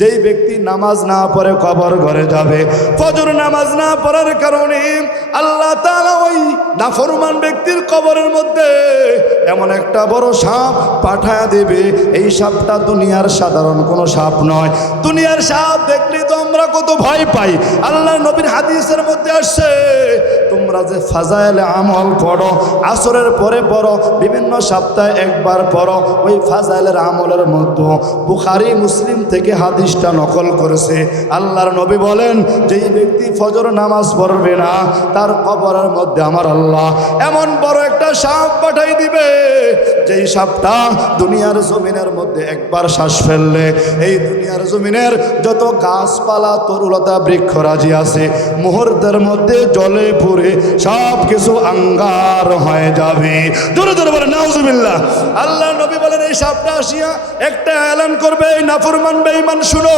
যেই ব্যক্তি নামাজ না পড়ে কবর ঘরে যাবে, ফজর নামাজ না পড়ার কারণে আল্লাহ তাআলা ওই নাফরমান ব্যক্তির কবরের মধ্যে এমন একটা বড় সাপ পাঠায়া দেবে। এই সাপটা দুনিয়ার সাধারণ কোনো সাপ নয়। দুনিয়ার সাপ দেখলে তো আমরা কত ভয় পাই। আল্লাহর নবীর হাদিসের মধ্যে আসছে, তোমরা যে ফাজাইলে আমল পড়ো, আসরের পরে পড়ো, বিভিন্ন সপ্তাহে একবার পড়ো, ওই ফাজাইলের আমলের মধ্যে বুখারী মুসলিম থেকে হাদিসটা নকল করেছে। আল্লাহর নবী বলেন, যেই ব্যক্তি ফজর নামাজ পড়বে না, তার কবরের মধ্যে আমার আল্লাহ এমন বড় একটা সাপ পাঠাই দিবে, যেই সাপটা দুনিয়ার জমিনের মধ্যে একবার শ্বাস ফেললে এই দুনিয়ার জমিনের যত গাছপালা তরুলতা বৃক্ষরাজি আছে মুহূর্তের মধ্যে জলে পুড়ে সব কিছু আঙ্গার হয়ে যাবে। জোরে জোরে বলেন নাউজুবিল্লাহ। আল্লাহ নবী বলেন, এই সাপটা আসিয়া একটা এলান করবে, এই নাফরমান বেঈমান শুনো,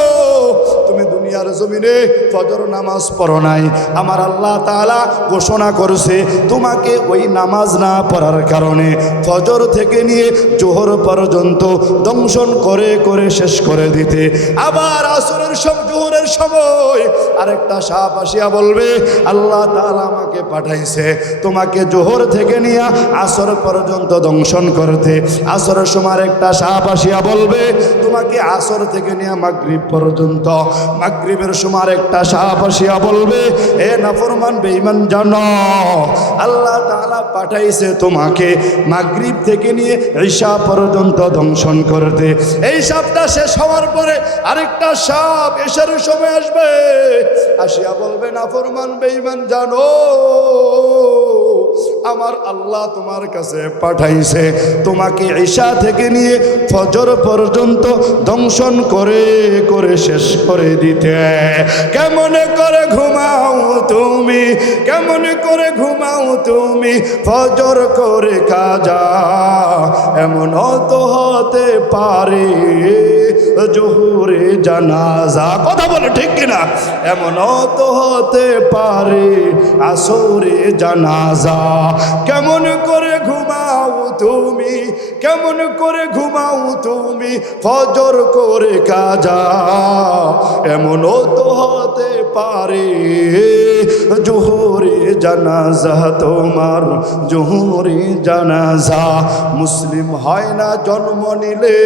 তুমি দুনিয়ার জমিনে ফজর নামাজ পড়ো নাই, আমার আল্লাহ তাআলা ঘোষণা করেছে তোমাকে ওই নামাজ না পড়ার কারণে ফজর থেকে নিয়ে জোহর পর্যন্ত দংশন করে করে শেষ করে দিতে। আবার আসরের জোহরের সময় আরেকটা সাপ আসিয়া বলবে, আল্লাহ তাআলা আমাকে পাঠাইছে তোমাকে জোহর থেকে নিয়ে আসর পর্যন্ত দংশন করতে। আসরের সময় একটা সাপ আসিয়া বলবে তোমাকে আসর থেকে নিয়ে মাগরিব পর্যন্ত। মাগরিবের সময় একটা সাপ আসিয়া বলবে, এ নাফরমান বেঈমান জানো, আল্লাহ তাআলা পাঠাইছে তোমাকে মাগরিব থেকে নিয়ে ঈশা পর্যন্ত দংশন করতে। এই সাপটা শেষ হওয়ার পরে আরেকটা সাপ এশার সময় আসবে, আসিয়া বলবে, নাফরমান বেঈমান জানো, আমার আল্লাহ তোমার কাছে পাঠাইছে তোমাকে ঈশা থেকে নিয়ে ফজর পর্যন্ত দংশন করে করে শেষ করে দিতে। কেমন করে ঘুমাও তুমি, কেমন করে ঘুমাও তুমি, ফজর করে কাজা এমন তো হতে পারে জোহরে জানাজা। কথা বলে ঠিক কিনা? এমন তো হতে পারে আসরে জানাজা। কেমন করে ঘুমাও তুমি, কেমন করে ঘুমাও তুমি, ফজর করে কাজা এমন তো হতে পারে জোহরে জানাজা তোমার, জোহরে জানাজা। মুসলিম হয় না জন্ম নিলে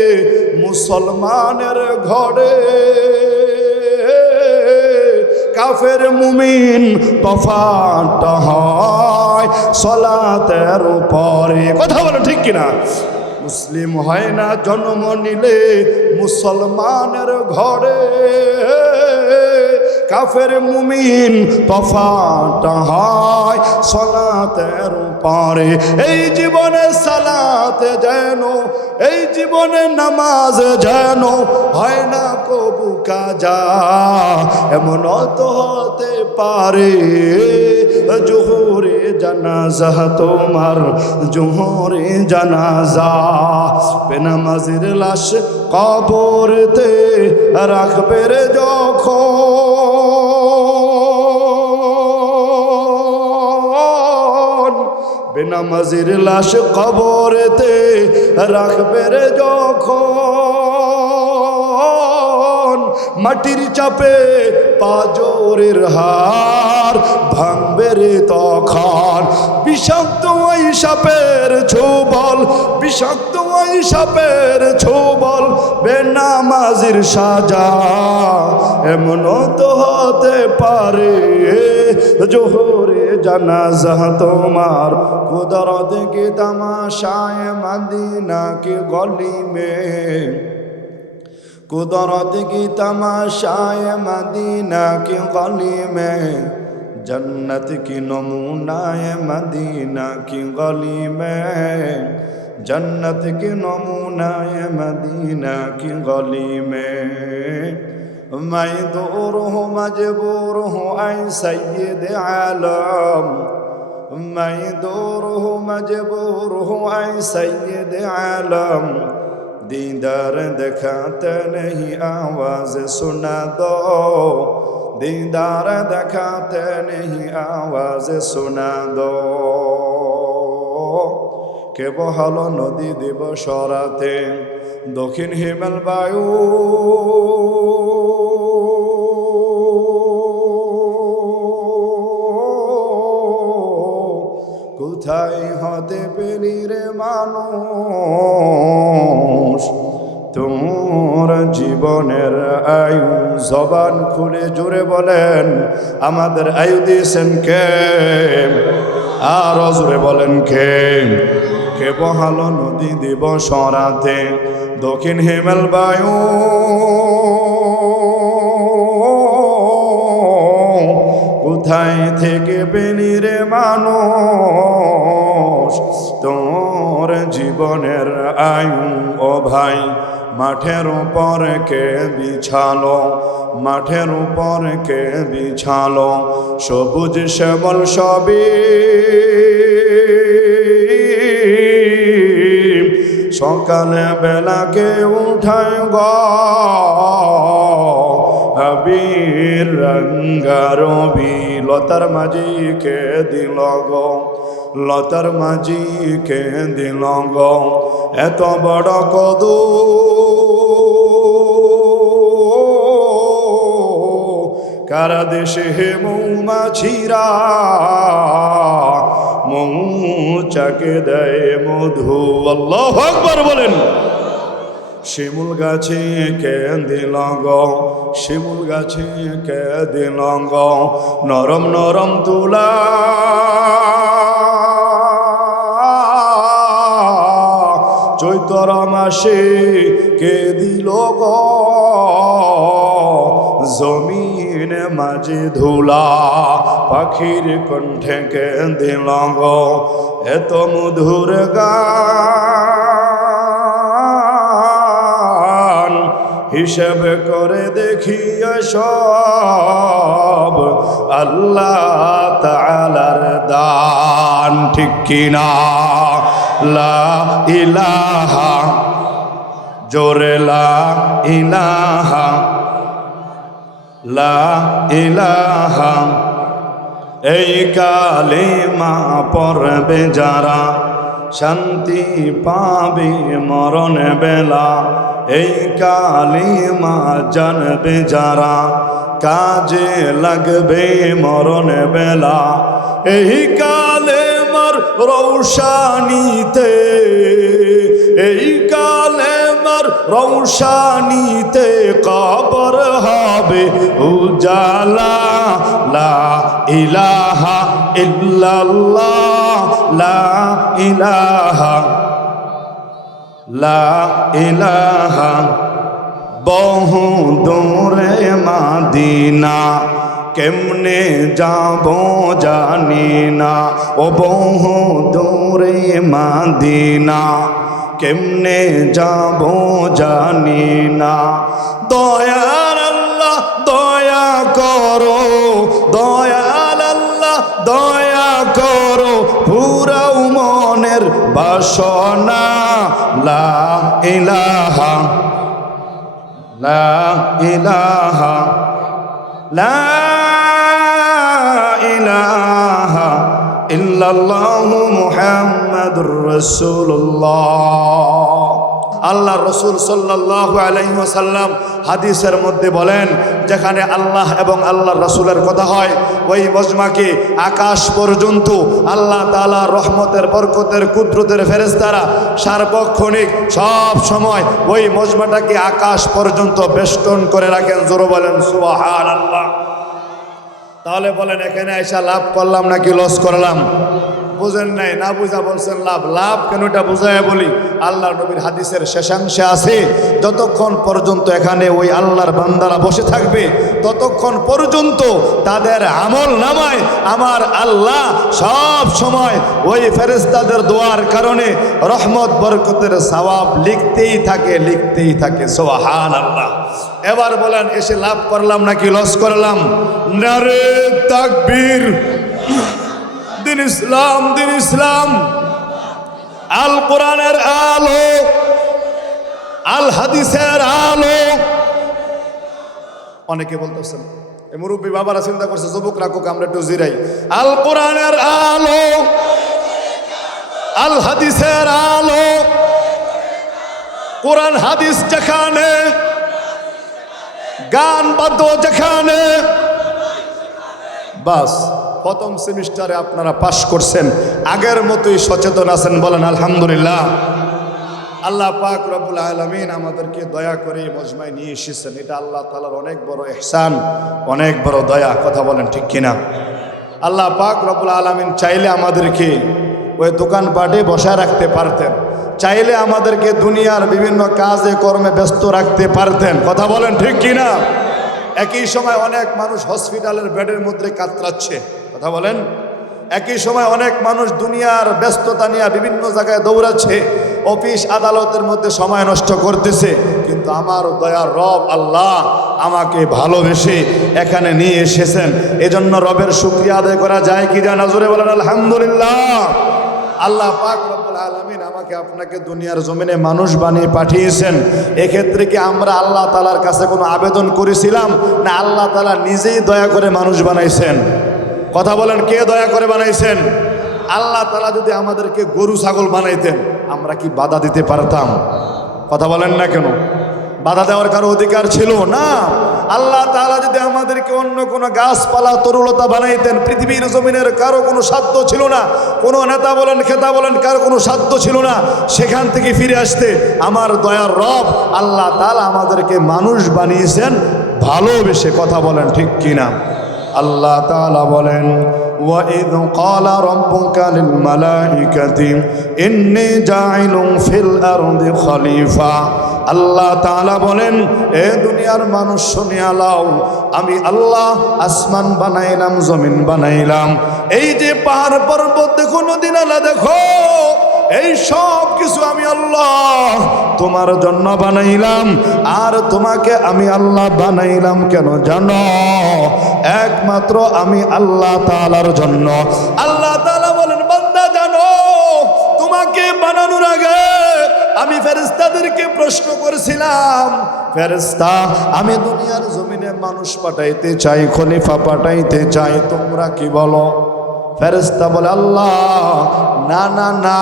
মুসলমানের ঘরে, কাফের মুমিন তফাৎ হয় সালাতের উপরে। কথা বলো ঠিক কিনা? মুসলিম হয় না জন্ম নিলে মুসলমানের ঘরে, কাফের মুমিন তফাৎ হয় সালাতের উপরে। এই জীবনে সালাতে যেন, এই জীবনে নামাজ যেন হয় না কবু কাজা এমন তো হতে পারে জোহরে জানাজা তোমার, জোহরে জানাজা। বেনামাজির লাশ কবরেতে রাখবে রে যখন, বেনামাজির লাশ কবরেতে রাখবে রে যখন, মাটির চাপে পাজরের হার ভাঙবে রে তখন। বিষাক্ত ওই সাপের ছোবল, বিষাক্ত ওই সাপের ছোবল, বেনামাজির সাজা এমন তো হতে পারে জোহরে জানাজা তোমার। কুদরত কি तमाशाए मदीना की गली में, कुदरत की तमाशाए मदीना की गली में, जन्नत की नमूनाए मदीना की गली में, जन्नत की नमूनाए मदीना की गली में। मैं दूर हूँ मजबूर हूँ ऐ सैयद आलम, मैं दूर हूँ मजबूर हूँ ऐ सैयद आलम, दीदार दिखाते नहीं आवाज सुना दो, दीदार दिखाते नहीं आवाज सुना दो। কে বহালো নদী দিব সরাতে দক্ষিণ হিমেল বায়ু, জীবনের আয়ু। জবান খুলে জোরে বলেন, আমাদের আয়ু দিয়েছেন কে? আরো জোরে বলেন কে? কে বহালো নদী দিবস রাতে দক্ষিণ হিমেল বায়ু, কোথায় থেকে পেলি রে মানুষ তোর জীবনের আয়ু? ও ভাই, মাঠের উপর কে বিছালো, মাঠের উপর কে বিছালো সবুজ শ্যামল সবই সকালে বেলাকে উঠায় গো আবির রঙ্গারবি। লতার মাঝি কে দিল গো, লতার মাঝি কে দিল গো এত বড় কদু? কারা দেশে হে মৌমাছিরা মৌচাকে দেয় মধু। আল্লাহু আকবার বলেন। শিমুল গাছে কে দিল গো, শিমুল গাছে কে দিল গো নরম নরম তুলা? চৈতর মাসে কে দিল গো জমিন মাঝে ধুলা? পাখির কণ্ঠে কে দিল গো এত মধুর গান? হিসেব করে দেখি সব আল্লাহ তাআলার দান, ঠিক কিনা? লা ইলাহা, জোরে লা ইলাহা, লা ইলাহা। এই কালিমা পড়বে যারা শান্তি পাবে মরণ বেলা। এই কালিমা জানবে যারা কাজে লাগবে মরণ বেলা। এই কালেমার রৌশানীতে, এই কালেমার রৌশানীতে কবর হবে উজালা। লা ইলাহা ইল্লাল্লাহ, লা ইলাহা, লা ইলাহা। বহু দূরে মাদিনা কেমনে যাব জানি না, ও বহু দূরে মাদিনা কেমনে যাব জানি না। দয়াল আল্লাহ দয়া করো, দয়াল আল্লাহ দয়া করো পুরাও মনের বাসনা। লা ইলাহা, লা ইলাহা, লা ইলাহা ইল্লাল্লাহু মুহাম্মাদুর রাসূলুল্লাহ। আল্লাহ রসুল সাল্লাল্লাহু আলাইহি ওয়াসাল্লাম হাদিসের মধ্যে বলেন, যেখানে আল্লাহ এবং আল্লাহ রসুলের কথা হয় ওই মজমাকে আকাশ পর্যন্ত আল্লাহ তাআলা রহমতের বরকতের কুদরতের ফেরেশতারা সার্বক্ষণিক সব সময় ওই মজমাটাকে আকাশ পর্যন্ত বেষ্টন করে রাখেন। জোরে বলেন সুবহানাল্লাহ। তাহলে বলেন এখানে এসে লাভ করলাম নাকি লস করলাম? বুঝেন নাই, না বুঝা বলছেন লাভ। লাভ কেন এটা বুঝায় বলি, আল্লাহ নবীর হাদিসের শেষাংশে আছে যতক্ষণ পর্যন্ত এখানে ওই আল্লাহর বান্দারা বসে থাকবে ততক্ষণ পর্যন্ত তাদের আমল নামায় আমার আল্লাহ সব সময় ওই ফেরেশতাদের দোয়ার কারণে রহমত বরকতের সওয়াব লিখতেই থাকে, লিখতেই থাকে। সুবহানাল্লাহ। এবার বলেন এসে লাভ করলাম নাকি লস করলাম? নারে তাকবীর। দিন ইসলাম, দিন ইসলাম। আল কোরআনের আলো, আল হাদিসের আলো। অনেকে বলতেছেন এই মুরব্বী বাবারা চিন্তা করছে যুবক রাখুক, আমরা একটু জিরাই। আল কোরআনের আলো, আল হাদিসের আলো। কোরআন হাদিস যেখানে, গান বাদ্য যেখানে, বাস প্রথম সেমিস্টারে আপনারা পাশ করছেন, আগের মতোই সচেতন আছেন। বলেন আলহামদুলিল্লাহ। আল্লাহ পাক রব্বুল আলামিন আমাদেরকে দয়া করে মজমায় নিয়ে এসেছেন, এটা আল্লাহ তাআলার অনেক বড় ইহসান, অনেক বড় দয়া। কথা বলেন ঠিক কিনা? আল্লাহ পাক রব্বুল আলামিন চাইলে আমাদেরকে ওই দোকানপাটে বসায় রাখতে পারতেন, চাইলে আমাদেরকে দুনিয়ার বিভিন্ন কাজে কর্মে ব্যস্ত রাখতে পারতেন। কথা বলেন ঠিক কিনা? একই সময় অনেক মানুষ হসপিটালের বেডের মধ্যে কাতরাচ্ছে। কথা বলেন। একই সময় অনেক মানুষ দুনিয়ার ব্যস্ততা নিয়ে বিভিন্ন জায়গায় দৌড়াচ্ছে, অফিস আদালতের মধ্যে সময় নষ্ট করতেছে, কিন্তু আমার দয়ার রব আল্লাহ আমাকে ভালোবেসে এখানে নিয়ে এসেছেন। এজন্য রবের শুকরিয়া আদায় করা যায় কি যায় না? জোরে বলেন আলহামদুলিল্লাহ। আল্লাহ পাক রব্বুল আলামিন আমাকে আপনাকে দুনিয়ার জমিনে মানুষ বানিয়ে পাঠিয়েছেন। এক্ষেত্রে কি আমরা আল্লাহ তাআলার কাছে কোনো আবেদন করেছিলাম, না আল্লাহ তাআলা নিজেই দয়া করে মানুষ বানাইছেন? কথা বলেন, কে দয়া করে বানাইছেন? আল্লাহ তাআলা যদি আমাদেরকে গরু ছাগল বানাইতেন আমরা কি বাধা দিতে পারতাম? কথা বলেন না কেন? বাধা দেওয়ার কারো অধিকার ছিল না। আল্লাহ তাআলা যদি আমাদেরকে অন্য কোনো গাছপালা তরুলতা বানাইতেন, পৃথিবীর জমিনের কারো কোনো সাধ্য ছিল না, কোনো নেতা বলেন খেতা বলেন কারো কোনো সাধ্য ছিল না সেখান থেকে ফিরে আসতে। আমার দয়ার রব আল্লাহ তাআলা আমাদেরকে মানুষ বানিয়েছেন ভালোবেসে। কথা বলেন ঠিক কিনা? আল্লাহ তাআলা বলেন, وَإِذْ قَالَ رَبُّكَ لِلْمَلَائِكَةِ إِنِّي جَاعِلٌ فِي الْأَرْضِ خَلِيفَةً। আল্লাহ তাআলা বলেন, এ দুনিয়ার মানুষ শুনিয়া লও, আমি আল্লাহ আসমান বানাইলাম, জমিন বানাইলাম, এই যে পাহাড় পর্বত দেখো, নদী নালা দেখো, এই সব কিছু আমি আল্লাহ তোমার জন্য বানাইলাম। আর তোমাকে আমি আল্লাহ বানাইলাম কেন জানো? একমাত্র আমি আল্লাহ তাআলার জন্য। আল্লাহ তাআলা বলেন, বান্দা জানো, তোমাকে বানানোর আগে আমি ফেরেশতাদেরকে প্রশ্ন করেছিলাম, ফেরেশতা আমি দুনিয়ার জমিনে মানুষ পাঠাইতে চাই, খলিফা পাঠাইতে চাই, তোমরা কি বলো? ফেরেশতা বলে, আল্লাহ না না না,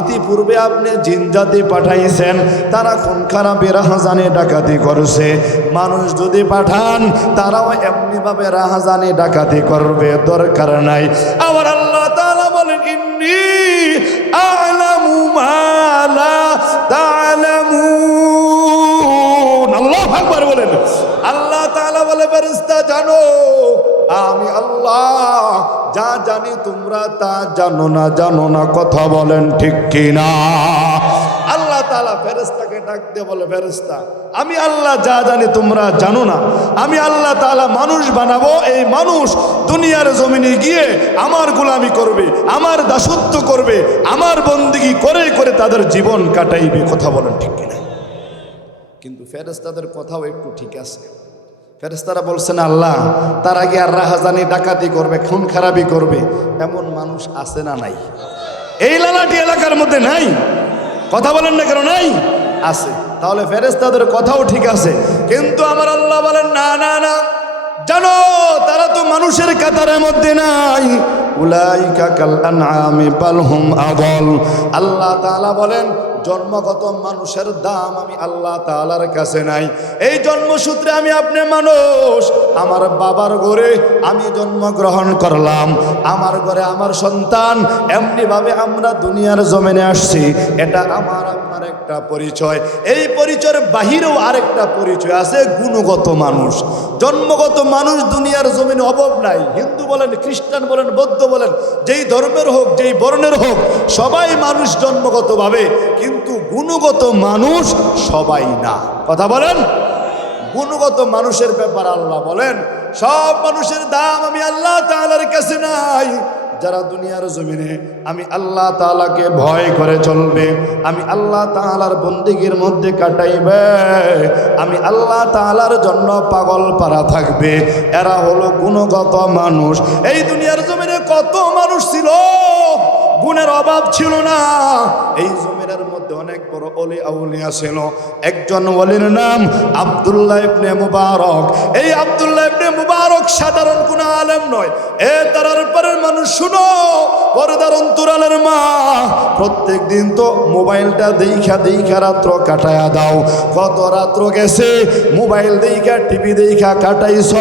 ইতিপূর্বে আপনি জিনজাতি পাঠাইছেন, তারা খুন খারাপি রাহাজানি ডাকাতি করছে, মানুষ যদি পাঠান তারাও এমনিভাবে রাহাজানি ডাকাতি করবে, দরকার নাই। আবার আল্লাহ তাআলা বলেন, ইন্নী আ'লামু মা লা তা'লামুন। আল্লাহু আকবার বলেন। আল্লাহ তাআলা বলে, ফেরেশতা জানো, আমি আল্লাহ যা জানি তোমরা তা জানো না, জানো না। কথা বলেন ঠিক কিনা? আল্লাহ তাআলা ফেরেশতাকে ডাক দিয়ে বলে, ফেরেশতা আমি আল্লাহ যা জানি তোমরা জানো না। আমি আল্লাহ তাআলা মানুষ বানাবো, এই মানুষ দুনিয়ার জমিনে গিয়ে আমার গোলামি করবে, আমার দাসত্ব করবে, আমার বন্দেগী করে করে তাদের জীবন কাটাইবে। কথা বলেন ঠিক কিনা? কিন্তু ফেরেশতাদের কথাও একটু ঠিক আছে। ফেরেশতারা বলছেন, আল্লাহ তার আগে আর রাহাজানি ডাকাতি করবে, খুন খারাপি করবে, এমন মানুষ আছে না নাই? এই লালাটি এলাকার মধ্যে নাই? কথা বলেন না কেন? নাই, আছে। তাহলে ফেরেশতাদের কথাও ঠিক আছে, কিন্তু আমার আল্লাহ বলেন, না না না, জানো তারা তো মানুষের কাতারের মধ্যে নাই। উলাইকা কাল আনআমি বাল হুম আদল। আল্লাহ তাআলা বলেন, জন্মগত মানুষের দাম আমি আল্লাহ তাআলার কাছে নাই। এই জন্মসূত্রে আমি আপনি মানুষ, আমার বাবার ঘরে আমি জন্মগ্রহণ করলাম, আমার ঘরে আমার সন্তান, এমনিভাবে আমরা দুনিয়ার জমিনে আসছি। এটা আমার আপনার একটা পরিচয়। এই পরিচয়ের বাহিরেও আরেকটা পরিচয় আছে, গুণগত মানুষ। জন্মগত মানুষ দুনিয়ার জমিনে অভাব নাই। হিন্দু বলেন, খ্রিস্টান বলেন, বৌদ্ধ বলেন, যেই ধর্মের হোক, যেই বর্ণের হোক, সবাই মানুষ জন্মগতভাবে, কিন্তু গুণগত মানুষ সবাই না। কথা বলেন। গুণগত মানুষের ব্যাপার আল্লাহ বলেন, সব মানুষের দাম আমি আল্লাহ তাআলার কাছে নাই। যারা দুনিয়ার জমিনে আমি আল্লাহ তাআলাকে ভয় করে চলবে, আমি আল্লাহ তাআলার বন্দেগীর মধ্যে কাটাইবে, আমি আল্লাহ তাআলার জন্য পাগল পারা থাকবে, এরা হলো গুণগত মানুষ। এই দুনিয়ার জমিনে কত মানুষ ছিল, গুণের অভাব ছিল না। এই জমিনের মধ্যে অনেক বড় ওলি আউলিয়া ছিল। একজন ওলির নাম আব্দুল্লাহ ইবনে মুবারক। এই আব্দুল্লাহ ইবনে মুবারক সাধারণ কোনো আলেম নয়। এ তারার পরের মানুষ, শুনো, পর্দার অন্তরালের মা, প্রত্যেক দিন তো মোবাইলটা দেখা দেখা রাত্র কাটায়া দাও। কত রাত্র গেছে মোবাইল দেখা, টিভি দেখা কাটাইছ।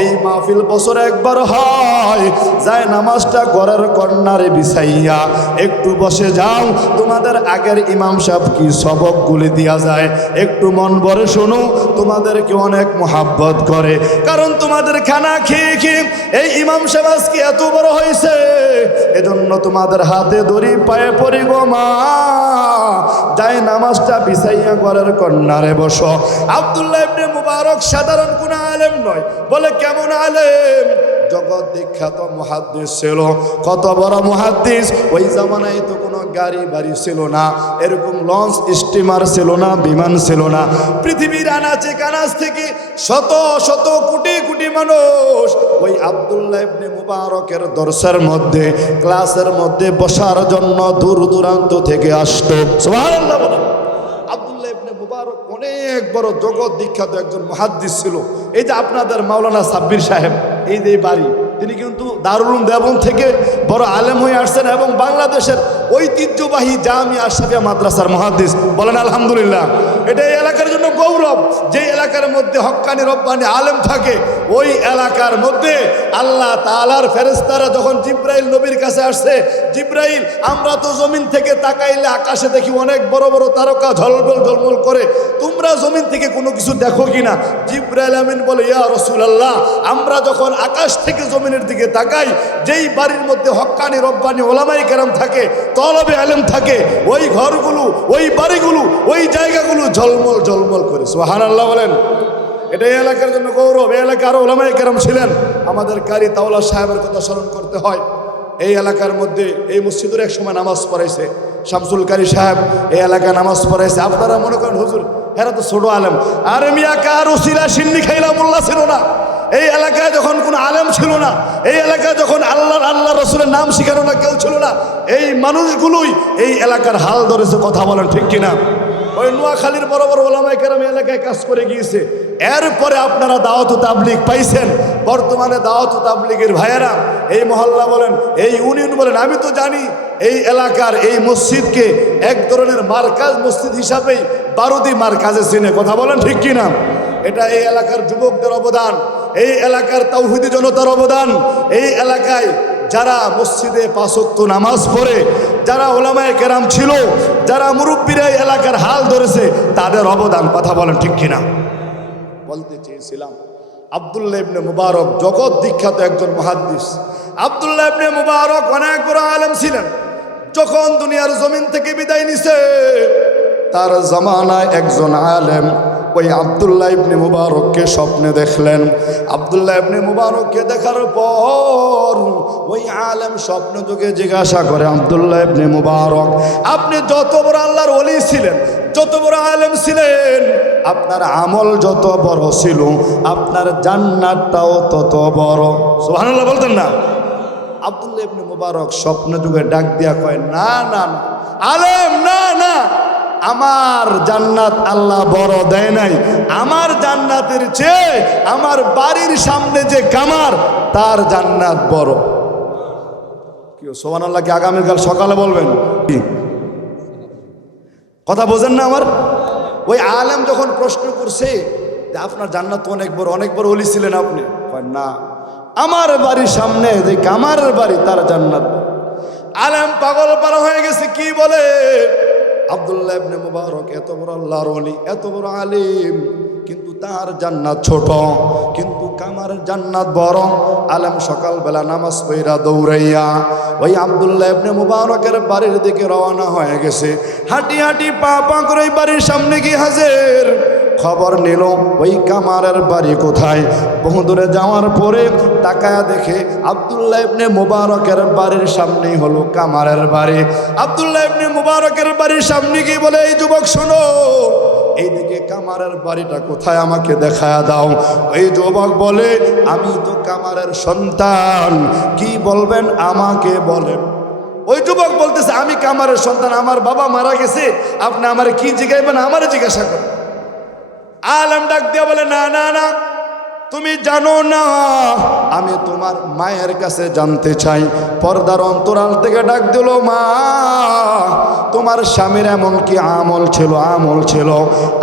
এই মাহফিল বছরে একবার হয়, যায় নামাজটা ঘরের কর্নারে বিছাইয়া একটু বসে যাও, তোমাদের আগের ইমাম সাহেব কি সবকগুলি দিয়া যায়, একটু মন ভরে শোনো, তোমাদেরকে অনেক মোহাব্বত করে। কারণ তোমাদের খানা খেয়ে খেয়ে এই ইমাম সাহেব আজকে এত বড় হয়েছে, এজন্য তোমাদের হাতে দড়ি পায়ে পড়ি গো মা, যায় নামাজটা বিছাইয়া ঘরের কর্নারে বসো। আব্দুল্লাহ ইবনে মুবারক সাধারণ কোন আলেম নয়, বলে কেমন আলেম? জগৎ বিখ্যাত মুহাদ্দিস ছিল। কত বড় মুহাদ্দিস! ওই জামানায় তো কোনো গাড়ি বাড়ি ছিল না, এরকম লঞ্চ স্টিমার ছিল না, বিমান ছিল না। পৃথিবীর আনাচে কানাচ থেকে শত শত কোটি কোটি মানুষ ওই আব্দুল্লাহ ইবনে মুবারকের দরসের মধ্যে, ক্লাসের মধ্যে বসার জন্য দূর দূরান্ত থেকে আসতো। সুবহানাল্লাহ বলেন। আব্দুল্লাহ ইবনে মুবারক অনেক বড় জগৎ বিখ্যাত একজন মুহাদ্দিস ছিল। এই যে আপনাদের মাওলানা সাব্বির সাহেব, এই যে বাড়ি, তিনি কিন্তু দারুল উলুম দেওবন্দ থেকে বড় আলেম হয়ে আসছেন এবং বাংলাদেশের ঐতিহ্যবাহী জামিয়া আশরাফিয়া মাদ্রাসার মুহাদ্দিস। বলেন আলহামদুলিল্লাহ। এটা এই এলাকার জন্য গৌরব, যে এলাকার মধ্যে হক্কানি রব্বানি আলেম থাকে, ওই এলাকার মধ্যে আল্লাহ তাআলার ফেরেশতারা যখন জিব্রাইল নবীর কাছে আসছে, জিব্রাইল, আমরা তো জমিন থেকে তাকাইলে আকাশে দেখি অনেক বড় বড় তারকা ঝলমল ঝলমল করে, তোমরা জমিন থেকে কোনো কিছু দেখো কিনা? জিব্রাইল আমিন বলে, ইয়া রাসূলুল্লাহ, আমরা যখন আকাশ থেকে জমিনের দিকে তাকাই, যেই বাড়ির মধ্যে হক্কানি রব্বানি ওলামায়ে কেরাম থাকে, তলবে আলেম থাকে, ওই ঘরগুলো, ওই বাড়িগুলো, ওই জায়গাগুলো ঝলমল ঝলমল করে। সুবহানাল্লাহ বলেন। এটা এই এলাকার জন্য গৌরব। এই এলাকায় আরো ওলামায়ে কেরাম ছিলেন। আমাদের কারি তাওলা সাহেবের কথা স্মরণ করতে হয়। এই এলাকার মধ্যে এই মসজিদের এক সময় নামাজ পড়াইছে শামসুল কারি সাহেব, এই এলাকায় নামাজ পড়াইছে। আপনারা মনে করেন হুজুর এরা তো ছোট আলেম, আরে মিয়া কার উসিলা সিন্নি খাইলা মোল্লা ছিল না। এই এলাকায় যখন কোনো আলেম ছিল না, এই এলাকায় যখন আল্লাহ রসুলের নাম শিখানো না কেউ ছিল না, এই মানুষগুলোই এই এলাকার হাল ধরেছে। কথা বলেন ঠিক কিনা? ওই নোয়াখালীর বড় বড় ওলামায়ে কেরাম এলাকায় কাজ করে গিয়েছে। এরপরে আপনারা দাওয়াত ও তাবলীগ পাইছেন। বর্তমানে দাওয়াত ও তাবলীগের ভাইয়েরা এই মহল্লা বলেন, এই ইউনিয়ন বলেন, আমি তো জানি এই এলাকার এই মসজিদকে এক ধরনের মার্কাজ মসজিদ হিসাবেই বারুদি মার্কাজে চিনে। কথা বলেন ঠিক কিনা? এটা এই এলাকার যুবকদের অবদান, এই এলাকার তাওহীদি জনতার অবদান। এই এলাকায় যারা মসজিদে 5 ওয়াক্ত নামাজ পড়ে, যারা ওলামায়ে কেরাম ছিল, যারা মুরব্বীরা এই এলাকার হাল ধরেছে, তাদের অবদান। কথা বলেন ঠিক কিনা? বলতে চেয়েছিলাম, আব্দুল্লাহ ইবনে মুবারক জগৎ বিখ্যাত একজন মুহাদ্দিস। আব্দুল্লাহ ইবনে মুবারক অনেক বড় আলেম ছিলেন। যখন দুনিয়ার জমিন থেকে বিদায় নিছে, তার জামানায় একজন আলেম ওই আব্দুল্লাহ ইবনে মুবারককে স্বপ্নে দেখলেন। আব্দুল্লাহ ইবনে মুবারককে দেখার পর ওই আলেম স্বপ্ন যোগে জিজ্ঞাসা করে, আব্দুল্লাহ ইবনে মুবারক, আপনি যত বড় আল্লাহর ওলি ছিলেন, যত বড় আলেম ছিলেন, আপনার আমল যত বড় ছিল, আপনার জান্নাতটাও তত বড়। সুবহানাল্লাহ বলতেন না? আব্দুল্লাহ ইবনে মুবারক স্বপ্ন যুগে ডাক দিয়া কয়, না না না আলেম, না না, আমার জান্নাত আল্লাহ বড় দেয় নাই। আমার জান্নাতের চেয়ে আমার বাড়ির সামনে যে কামার, তার জান্নাত বড়। কি সুবহানাল্লাহ কি আগামীকাল সকালে বলবেন? কথা বোঝেন না আমার? ওই আলেম যখন প্রশ্ন করছে যে আপনার জান্নাত অনেক বড়, অনেক বড় ওলি ছিলেন আপনি, কয় না, আমার বাড়ির সামনে যে কামারের বাড়ি, তার জান্নাত। আলেম পাগল পারা হয়ে গেছে। কি বলে? আব্দুল্লাহ ইবনে মুবারক এত বড় আল্লাহর ওলি, এত বড় আলিম, কিন্তু তার জান্নাত ছোট, কিন্তু কামারের জান্নাত বড়। আলেম সকালবেলা নামাজ পড়া দৌড়াইয়া ওই আব্দুল্লাহ ইবনে মুবারকের বাড়ির দিকে রওনা হয়ে গেছে। হাঁটি হাঁটি পা পা করে বাড়ির সামনে গিয়ে হাজির। খবর নিল ওই কামারের বাড়ি কোথায়। বহু দূরে যাওয়ার পরে তাকায়া দেখে আব্দুল্লাহ ইবনে মুবারকের বাড়ির সামনেই হলো কামারের বাড়ি। আব্দুল্লাহ ইবনে মুবারকের বাড়ির সামনে গিয়ে বলে, এই যুবক শোনো, এইদিকে কামারের বাড়িটা কোথায়, আমাকে দেখায়া দাও। ওই যুবক বলে, আমি তো কামারের সন্তান, কি বলবেন আমাকে বলেন। ওই যুবক বলতেছে, আমি কামারের সন্তান, আমার বাবা মারা গেছে, আপনি আমারে কি জিজ্ঞাসা, আমারে জিজ্ঞাসা করেন। আলেম ডাক দিয়া বলে, না না না, তুমি জানো না আমি তোমার মায়ের কাছে জানতে চাই। পর্দার অন্তরাল থেকে ডাক দিল, মা তোমার স্বামীর এমন কি আমল ছিল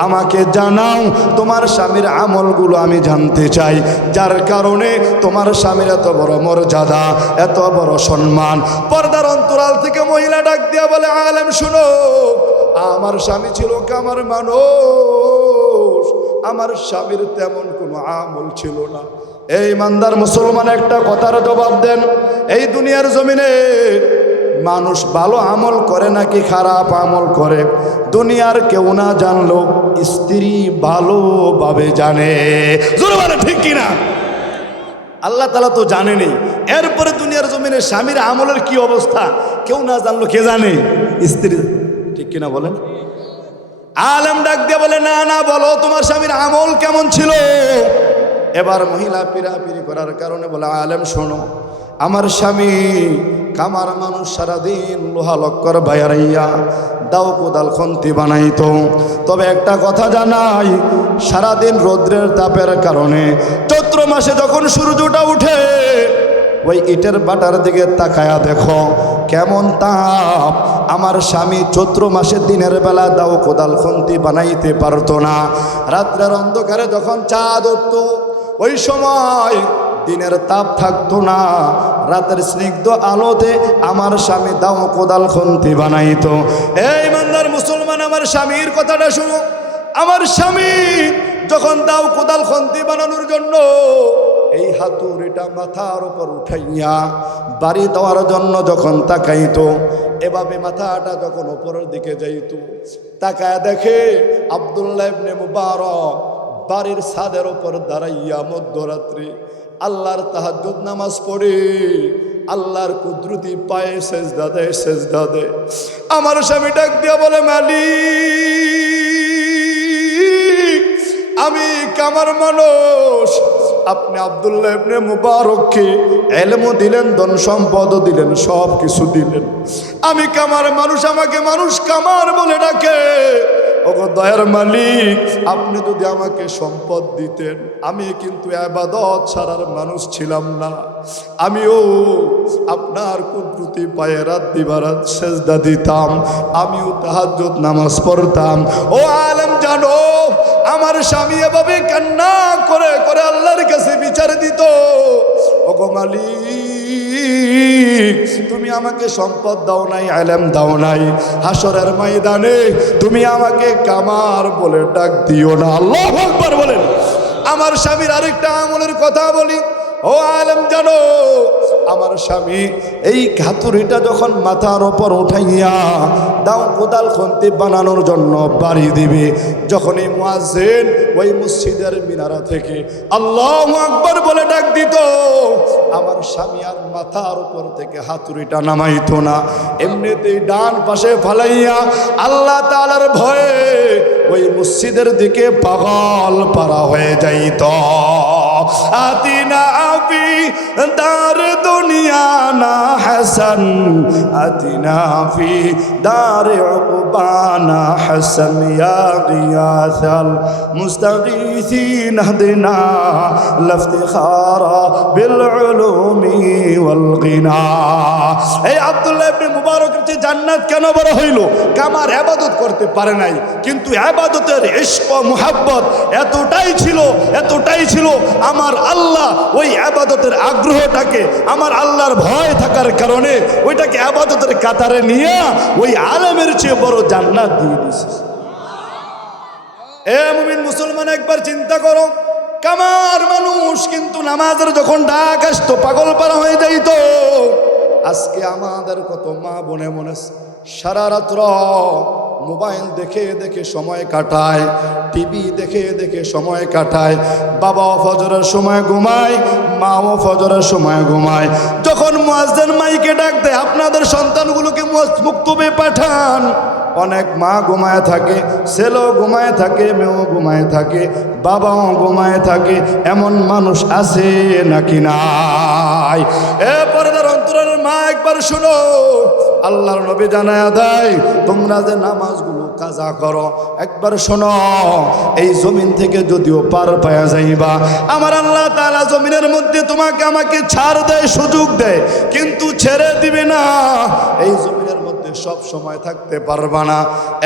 আমাকে জানাও। তোমার স্বামীর আমলগুলো আমি জানতে চাই, যার কারণে তোমার স্বামীর এত বড় মর্যাদা, এত বড় সম্মান। পর্দার অন্তরাল থেকে মহিলা ডাক দিয়া বলে, আলেম শুনো, আমার স্বামী ছিল কামার মানুষ, আমার স্বামীর তেমন কোনো আমল ছিল না। এই ইমানদার মুসলমান একটা কথার জবাব দেন, এই দুনিয়ার জমিনে মানুষ ভালো আমল করে নাকি খারাপ আমল করে দুনিয়ার কেউ না জানলো স্ত্রী ভালোভাবে জানে। জোরে বলে ঠিক কিনা? আল্লাহ তাআলা তো জানেনি, এরপরে দুনিয়ার জমিনে স্বামীর আমলের কি অবস্থা কেউ না জানলো কে জানে? স্ত্রী। ঠিক কিনা বলেন? আলেম ডাক দিয়ে বলে, না না, বলো তোমার স্বামীর আমল কেমন ছিল। এবার মহিলা পিরাপিরি করার কারণে বলে, আলেম শোনো, আমার স্বামী কামার মানুষ, সারাদিন লোহা লক্কর বাইরাইয়া দাও কোদাল খন্তি বানাইতো। তবে একটা কথা জানাই, সারাদিন রৌদ্রের তাপের কারণে চৈত্র মাসে যখন সূর্যটা উঠে ওই ইটের বাটার দিকে তাকায়া দেখো কেমন তাপ। আমার স্বামী চৈত্র মাসের দিনের বেলা দাও কোদাল খন্তি বানাইতে পারতো না। রাত্রের অন্ধকারে যখন চাঁদ উঠত ওই সময় দিনের তাপ থাকতো না, রাতের স্নিগ্ধ আলোতে আমার স্বামী দাও কোদাল খন্তি বানাইতো। এই ইমানদার মুসলমান, আমার স্বামীর কথাটা শুনো। আমার স্বামী যখন দাও কোদাল খন্তি বানানোর জন্য এই হাতুড়িটা মাথার উপর উঠাইয়া বাড়ি দেওয়ার জন্য যখন তাকাইতো, এভাবে মাথাটা যখন উপরের দিকে যাইত, তাকায় দেখে আব্দুল্লাহ ইবনে মুবারক বাড়ির ছাদের উপর দাঁড়াইয়া মধ্যরাত্রি আল্লাহর তাহাজ্জুদ নামাজ পড়ে আল্লাহর কুদরতি পায়ে সেজদা দেয়। আমার স্বামী ডাক দিয়া বলে, মালিক আমি কামার মানুষ, আপনি আব্দুল্লাহ ইবনে মুবারককে ইলমও দিলেন, ধন সম্পদও দিলেন, সব কিছু দিলেন। আমি কামার মানুষ, আমাকে মানুষ কামার বলে ডাকে। ওগো দয়ার মালিক, আপনি যদি আমাকে সম্পদ দিতেন, আমি কিন্তু ইবাদত ছাড়ার মানুষ ছিলাম না, আমিও আপনার কুদরতি পায়ে রাত দিবারাত সেজদা দিতাম, আমিও তাহাজ্জুদ নামাজ পড়তাম। ও আলেম জানো, আমার স্বামী এভাবে কান্না করে করে আল্লাহর কাছে বিচার দিত, ওগো মালিক তুমি আমাকে সম্পদ দাও নাই, ইলম দাও নাই, হাসরের ময়দানে তুমি আমাকে কামার বলে ডাক দিও না। আল্লাহু আকবার বলেন। আমার স্বামীর আরেকটা আমলের কথা বলি, ও আলেম জানো, আমার স্বামী এই হাতুড়িটা যখন মাথার ওপর উঠাইয়া দাও কোদাল খন্তি বানানোর জন্য বাড়ি দিবে, যখন এই মুয়াজ্জিন ওই মসজিদের মিনারা থেকে আল্লাহু আকবার বলে ডাক দিত, আমার স্বামী আর মাথার উপর থেকে হাতুড়িটা নামাইতো না, এমনিতেই ডান পাশে ফালাইয়া আল্লাহ তাআলার ভয়ে ওই মসজিদের দিকে পাগল পারা হয়ে যাইত। আতিনা আবি দার দুনিয়া না হাসান, আতিনা ফি দার উকবানা হাসান, ইয়া গিয়াসাল মুস্তাগীসিন হদিনা লাফতিখারা বিল উলুমি ওয়াল গিনা। এই আব্দুল্লাহ ইবনে মুবারকের যে জান্নাত কেন বড় হইল? কামার ইবাদত করতে পারে নাই, কিন্তু ইবাদতের ইশক ও মুহাব্বত এতটাই ছিল আমার আল্লাহ ওই ইবাদতের আগ্রহটাকে, আমার আল্লাহর ভয় থাকার কারণে ওইটাকে ইবাদতের কাতারে নিয়ে ওই আলেমের চেয়ে বড় জান্নাত দিয়ে দিয়েছে। এ মুমিন মুসলমান, একবার চিন্তা করো, কামার মানুষ কিন্তু নামাজের যখন ডাক আসতো পাগল পারা হয়ে যাইত। আজকে আমাদের কত মা বোনে মনে সারা রাত্র মোবাইল দেখে দেখে সময় কাটায়, টিভি দেখে দেখে সময় কাটায়, বাবাও ফজরের সময় ঘুমায়, মাও ফজরের সময় ঘুমায়। যখন মুয়াজ্জিন মাইকে ডাক দেয় আপনাদের সন্তানগুলোকে মুক্তবে পাঠান, অনেক মা ঘুমায় থাকে, ছেলেও ঘুমায় থাকে, মেয়েও ঘুমায় থাকে, বাবাও ঘুমায় থাকে। এমন মানুষ আছে নাকি নাই? এরপরে তার অন্তর ফজরের মা একবার শুনো, আল্লাহর নবী জানায়া দেয় তোমরা যে নামাজগুলো কাজা করো একবার শোনো, এই জমিন থেকে যদিও পার পায়া যাইবা, আমার আল্লাহ তাআলা জমিনের মধ্যে তোমাকে আমাকে ছাড় দেয়, সুযোগ দেয়, কিন্তু ছেড়ে দিবে না। এই জমিনের মধ্যে সব সময় থাকতে পারবা না,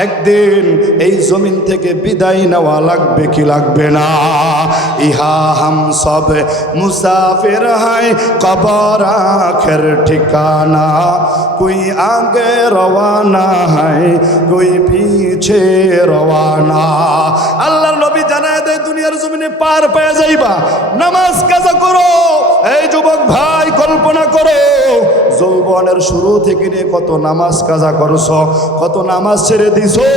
একদিন এই জমিন থেকে বিদায় নেওয়া লাগবে কি লাগবে না? ইহা হাম সব মুসাফির হায়, কবর আখের ঠিকানা, কোই আগে রওয়ানা হয়, কোই পিছে রওয়ানা। আল্লাহর নবী জানায় দেয় দুনিয়ার জমিনে পার পেয়ে যাইবা, নামাজ কাজা করো। এই যুবক ভাই কল্পনা করো, যৌবনের শুরু থেকে নিয়ে কত নামাজ কাজা করছো, কত নামাজ ছেড়ে দিছো,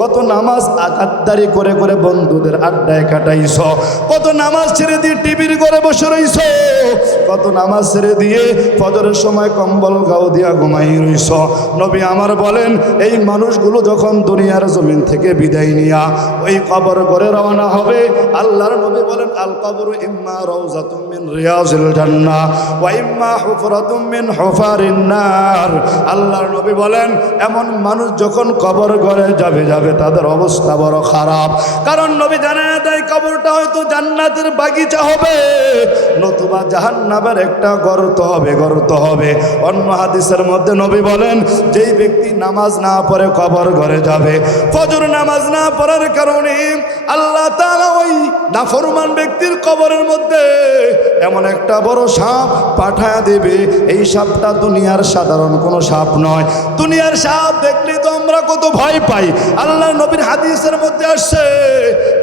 কত নামাজ আড্ডারি করে করে বন্ধুদের আড্ডায় কাটাইছ, কত নামাজ ছেড়ে দিয়ে টিভির ঘরে বসে রইছ, কত নামাজ ছেড়ে দিয়ে ফজরের সময় কম্বল গাও দিয়া ঘুমাই রইছ। নবী আমার বলেন এই মানুষগুলো যখন দুনিয়ার জমিন থেকে বিদায় নিয়া ওই কবর ঘরে রওনা হবে, আল্লাহর নবী বলেন আল কবরু ইম্মা রাউযাতুম মিন রিয়াজিল জান্নাহ ওয়া ইম্মা হুফরাতুম মিন হুফারিন নার। আল্লাহর নবী বলেন এমন মানুষ যখন কবর ঘরে যাবে তাদের অবস্থা বড় খারাপ, কারণ নবী জানায় দেয় কবরটা হয়তো জান্নাতের বাগিচা হবে, নতুবা জাহান্নামের একটা গর্ত হবে, গর্ত হবে। অন্য হাদিসের মধ্যে নবী বলেন যেই ব্যক্তি নামাজ না পড়ে কবর ঘরে যাবে, ফজর নামাজ না পড়ার কারণে আল্লাহ তাআলা ওই নাফরমান ব্যক্তির কবরের মধ্যে এমন একটা বড় সাপ পাঠায়া দেবে। এই সাপটা দুনিয়ার সাধারণ কোনো সাপ নয়, দুনিয়ার সাপ দেখলে তো আমরা কত ভয় পাই। আল্লাহ নবীর হাদিসের মধ্যে আসছে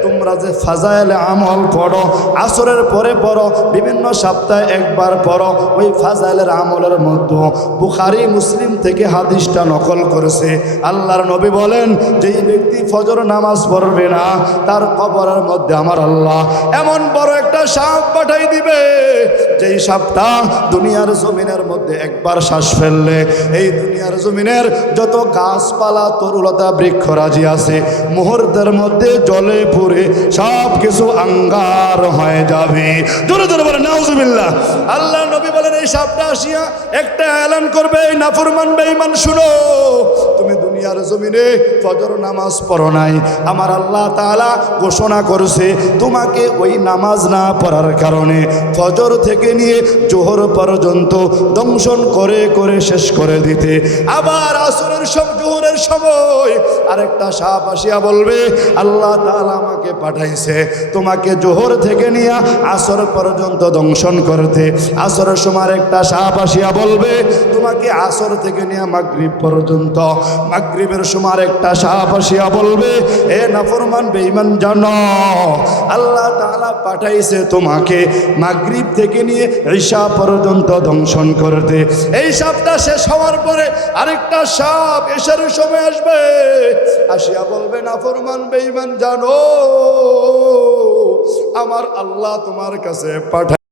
তোমরা যে ফাজাইলে আমল পড়ো, আসরের পরে পড়ো, বিভিন্ন সপ্তাহে একবার পড়ো, ওই ফাজাইলের আমলের মধ্যে বুখারী মুসলিম থেকে হাদিসটা নকল করেছে। আল্লাহর নবী বলেন যেই ব্যক্তি ফজর নামাজ পড়বে না তার কবরের মধ্যে আমার আল্লাহ এমন বড় একটা সাপ পাঠাই দিবে, যেই সাপটা দুনিয়ার জমিনের মধ্যে একবার শ্বাস ফেললে এই দুনিয়ার জমিনের যত গাছপালা তরুলতা বৃক্ষরাজি আছে মুহূর্তের মধ্যে জলে পুড়ে সব কিছু আঙ্গার হয়ে যাবে। জোরে জোরে বলে নাউজুবিল্লাহ। আল্লাহ নবী বলেন এই সাপটা আসিয়া একটা এলান করবে, নাফরমান বেঈমান শুনো, তুমি দুনিয়ার জমিনে ফজর নামাজ পড়ো নাই, আমার আল্লাহ তাআলা ঘোষণা করেছে তোমাকে ওই নামাজ না পড়ার কারণে ফজর থেকে নিয়ে জোহর পর্যন্ত দংশন করে করে শেষ করে দিতে। আবার আসরের সব জোহরের সময় আরেকটা সাপ আসিয়া বলবে আল্লাহ তাআলা আমাকে পাঠাইছে তোমাকে জোহর থেকে নিয়ে আসর পর্যন্ত দংশন করতে। আসরের সময় একটা সাপ আসিয়া বলবে তোমাকে আসর থেকে নিয়ে মাগরিব পর্যন্ত, মাগরিবের সময় একটা সাপ আসিয়া বলবে এ নাফরমান বেঈমান জানো আল্লাহ তাআলা পাঠাইছে তোমাকে মাগরিব থেকে নিয়ে ঈশা পর্যন্ত দংশন করতে। এই সাপটা শেষ হওয়ার পরে আরেকটা সাপ এশার সময় আসবে, আসিয়া বলবে নাফরমান বেঈমান জানো আমার আল্লাহ তোমার কাছে পাঠায়